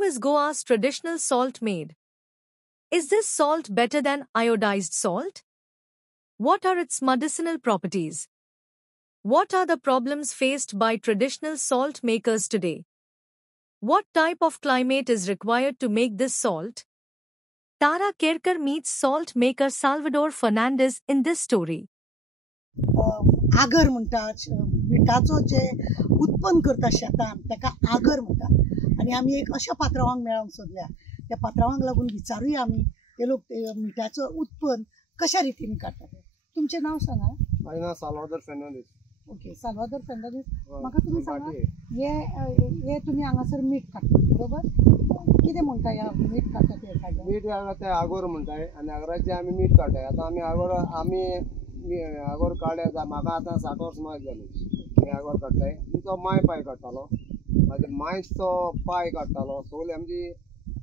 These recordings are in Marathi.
How is Goa's traditional salt made? Is this salt better than iodized salt? What are its medicinal properties? What are the problems faced by traditional salt makers today? What type of climate is required to make this salt? Tara Kerker meets salt maker Salvador Fernandez in this story. आगर म्हणतात मिठाचो जे उत्पन्न करता शेतान ताका आगर म्हणतात आणि आमी एक अशा पात्रांवाक मेळोंक सोदल्या त्या पात्रांवाक लागून विचारूया आमी ते लोक मिठाचो उत्पन्न कशा रितीन काडटात. तुमचें नांव सांगा. माझें नांव साल्वादोर फेर्नांडीस. ओके, साल्वादोर फेर्नांडीस. म्हाका तुमी सांगा, हे तुमी हांगासर मीठ काडटात बरोबर? कितें म्हणटा ह्या मीठ काडटा ते सायडीन? मीठ ते आगोर म्हणटाय आनी आगराचे आमी मीठ काडटाय. आतां आमी आगोर काडले म्हाका आतां 60 वर्सां मायज जाली. मी आगोर काडटाय. तो माय पाय काडटालो, मागीर मायचो पाय काडटालो. सगळे आमची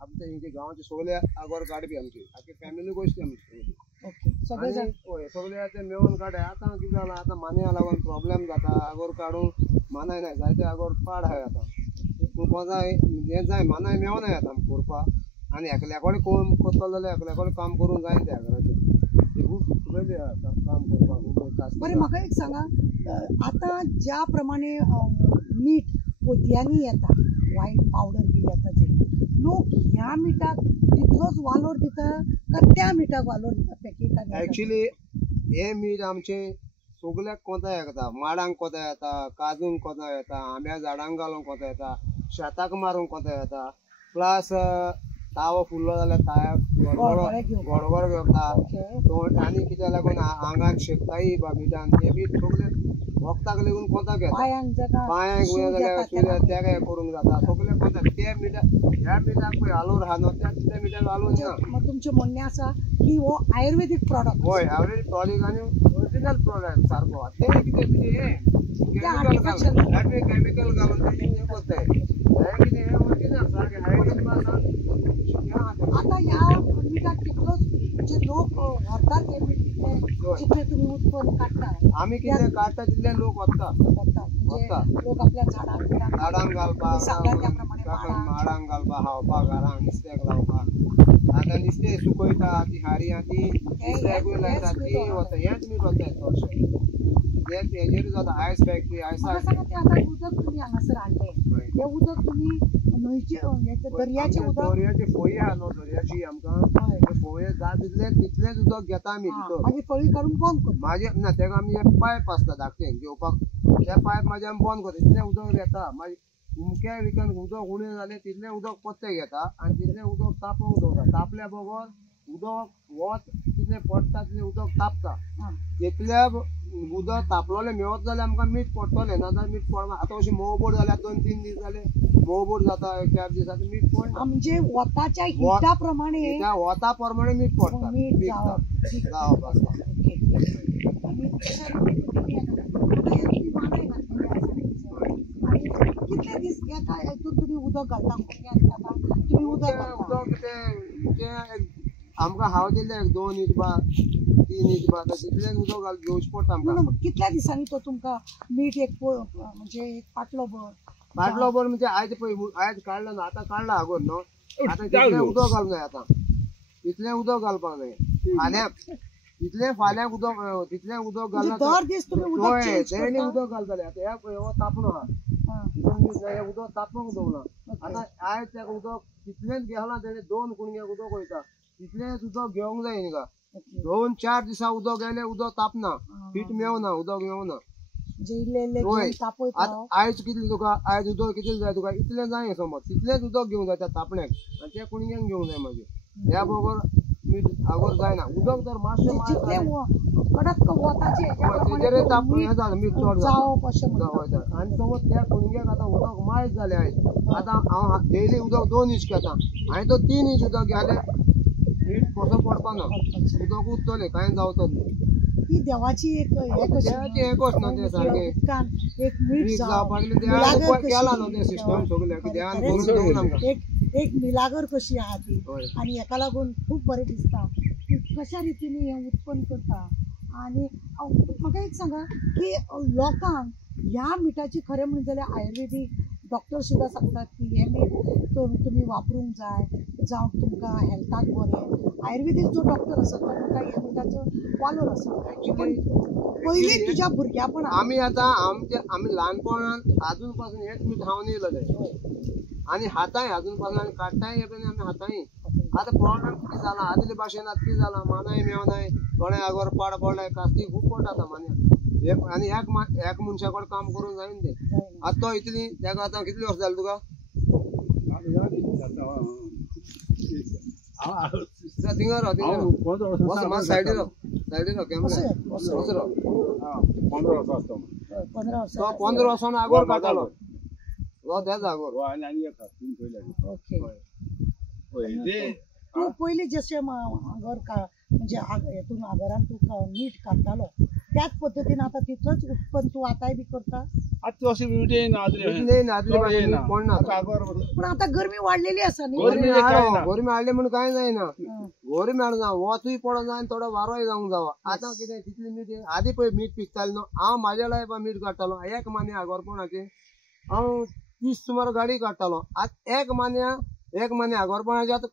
आमच्या गांवाचे सगळे आगोर काडपी आमची आख्खी फॅमिली गोश्टी आमची. सगळे ते मेळून काडे. आतां कितें जालां, आतां मानया लागून प्रॉब्लेम जाता. आगोर काडूंक मानाय नाय, जायते आगोर पाड आहाय आतां. पूण कोणाय हें जाय मानाय मेळोनाय आतां करपाक. आनी एकल्या कडेन कोण करतलो जाल्यार एकल्या कडेन काम करूंक जाय तें आगराचें. काम करपाक बरें. म्हाका एक सांगा, आतां ज्या प्रमाणे मीठ पोतयांनी येता, वायट पावडर बी येता, जे लोक ह्या मिठाक तितलोच वालोर दिता काय त्या मिठाक वालोर दिता पॅकेटान? एक्चुली हे मीठ आमचें सगल्याक कोंता येता. माडांक कोंता येता, काजूंक कोंता येता, आंब्या झाडांक घालूंक कोंता येता, शेताक मारूंक कोंता येता. प्लस तावो फुल्लो जाल्यार तायाक गोडगोड घेता. आनी कित्याक लागून आंगान शेकताय मिठान. हे बी सगळे वखदाक लागून कोंताक येता. पांयांक उया जाल्यार तेका हें करूंक जाता. सगळे कोंता. ते मिठा ह्या मिठाक पळय आलोर आहा न्हू, त्या मिठाक आलोर ना. मग तुमचें म्हणणें आसा की हो आयुर्वेदीक प्रॉडक्ट? हय, आयुर्वेदीक प्रॉडक्ट आनी ओरिजिनल प्रॉडक्ट सारको. ते कितें केमिकल घालून ते करताय. हे कितें हे ओरिजिनल सारकें हायजीन आसा. आता ह्या मिठाक कितलोच म्हणजे लोक व्हरतात हे मीठ, जितले तुम्ही उत्पन्न काडटा? आमी कितें काडटा तितले लोक व्हरता. म्हणजे लोक आपल्या झाडांक घालपाक, माडांक घालपाक, खावपाक, घरांक नुस्त्याक लावपाक. आतां नुस्तें सुकयता ती हारी आनी नुस्त्याकूय लायता ती वता. हेंच मीठ वताय चडशें. हेजेरूच वता. आयस फॅक्टरी आयसा. आतां उदक तुमी हांगासर हाडलें, हें उदक तुमी न्हंयचे दर्याचें उदक? दर्याची फोळी आहा न्हू दर्याची, आमकां फोळी जाय तितलेंच उदक घेता आमी भितर. मागीर फोळी काडून बंद करता. मागीर ना, तेका आमी एक पायप आसता धाकटें घेवपाक. त्या पायप मागीर आमी बंद करता. तितलें उदक घेता. मागीर उमक्या विकान उदक उणें जालें तितलें उदक परतें घेता आनी तितलें उदक तापोवंक दवरता. तापल्या बरोबर उदक वत तितलें पडटा, तितलें उदक तापता. तितल्या उदक तापलोलें मेळत जाल्यार आमकां मीठ पडटलें, नाजाल्यार मीठ पडना. आतां अशें मोवबोड जाल्यार 2-3 दीस जाले मोवबोड जाता, 4 दिसांनी मीठ पडना. म्हणजे वताच्या हिटा प्रमाणे, वता प्रमाणे मीठ पडटा. जावप आसता. कितले दीस एका हेतून तुमी उदक घालता? तुमी उदक तें आमकां हांव दिलें 2 इंच बा 3 इंच बा तितलें उदक घेवचें पडटा आमकां. कितल्या दिसांनी तो तुमकां मीठ एक म्हणजे एक पाटलो भर म्हणजे आयज पळय आयज काडलो न्हू, आतां काडला आगोर न्हू, आतां तितलें उदक घालूंक जाय. आतां तितलें उदक घालपाक जाय. फाल्यां तितलें फाल्यां उदक तितलें उदक घालना. दर दीस तुमी उदक घालतले. आतां हो तापलो आहा, हे उदक तापोवंक दवरना. आतां आयज तेका उदक तितलेंच घालना. तेणें 2 कुणग्याक उदक वयता, तितलेंच उदक घेवंक जाय न्ही. 2-4 दिसा उदक गेलें उदक तापना, पीठ मेवना, उदक मेवना. आयज कितलें तुका, आयज उदक कितलें जाय तुका, इतलें जाय समज, तितलेंच उदक घेवंक जाय त्या तापण्याक आनी त्या कुणग्याक घेवंक जाय. मागीर ह्या बरोबर मीठ आगोर जायना. उदक जर मातशें कडक वताचें हें जाता मीठ चड जाता. आनी समज त्या कुणग्याक आतां उदक मायज जालें आयज, आतां हांव डेली उदक 2 इंच घेता, हांवें तो 3 इंच उदक घालें, मीठ कसो पडपाना, उदक उरतलें, कांय जावतलें. ही देवाची एक हें कसना तें सारकें एक मीठ जावपाक केला न्हू तें सिस्टम सगळें देवान करून दवरला आमकां. एक मिलागर कशी आहा ती. आनी हेका लागून खूब बरें दिसता की कशा रितीन हें उत्पन्न करता. आनी म्हाका एक सांगा की लोकांक ह्या मिठाची खरें म्हणलें जाल्यार आयुर्वेदीक डॉक्टर सुद्दां सांगतात की हे मीठ तुम्ही वापरूंक जाय जावं तुमकां हेल्थाक बरें. आयुर्वेदीक जो डॉक्टर आसा तो तुमकां हे मिठाचो वालोर आसा. पण पयलीं तुज्या भुरग्यापणांत आमी ल्हानपणान अजून पासून हेच मीठ खावन येयलो ते आणि हाताय अजून पासून आनी काडटाय आमी हाताय. आता प्रॉब्लेम किती जाला आदले भाशेन आतां कितें जाला मानाय मेवनाय कोणें आगोर पाड पडलाय कास्ती खूब पडटा आतां मान्या आनी एक मनशा कडेन काम करूंक जायना तें. आतां तो इतली तेका आतां कितली वर्सां जाली तुका थिंगा राव सायडीर राव कॅमेरा 15 वर्सां 15 वर्सान आगोर काडटालो तेच आगोर. ओके. तूं पयलीं जशें आगर म्हणजे हेतून आगरान तूं मीठ काडटालो त्याच पद्दतीन आतां तितलोच उत्पन्न तूं आतांय बी करता. पूण आतां गरमी वाडलेली आसा न्ही. गरमी हाडली म्हणून कांय जायना. गरमी हाडना वतूय पडों जाय आनी थोडो वारोय जावंक जावो. आतां कितें तितली मीठ आदी पळय मीठ पिकतालें न्हू. हांव म्हाज्या लायफान मीठ काडटालो एक माने आगोरपणाचे हांव 30 सुमार गाडी काडटालो. आतां एक माने आगोरपणाचे आतां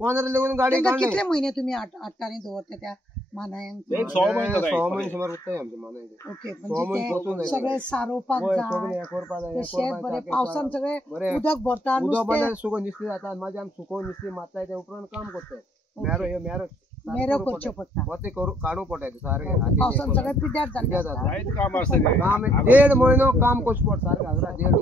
15 लागून गाडी काडली. कितले म्हयने तुमी हाडटानी दवरता त्या मानायांक? 6 म्हयने सुमार उत्ताय आमचे मानायचे. ओके. म्हणजे सगळे सारोवपाक जाय शेत बरें पावसान सगळे उदक भरता उदक सुको नुस्तें जाता मागीर आमी सुको नुस्तें मारताय ते उपरांत काम करताय. मेरो करचें पडटा वते काडूंक पडटा सारकें. पावसान सगळे पिड्ड्यार जाता. काम 1.5 म्हयनो काम करचें पडटा सारकें 1.5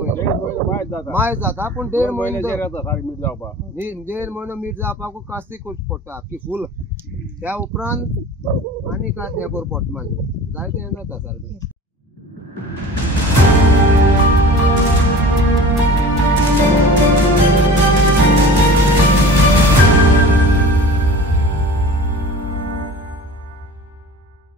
म्हयनो मायज जाता पूण 1.5 म्हयनो 1.5 म्हयनो मीठ जावपाकूच कास्ती करची पडटा आख्खी फूल. त्या उपरांत आनी काय हें करूं पडटा मागीर जायतें हें जाता सारकें.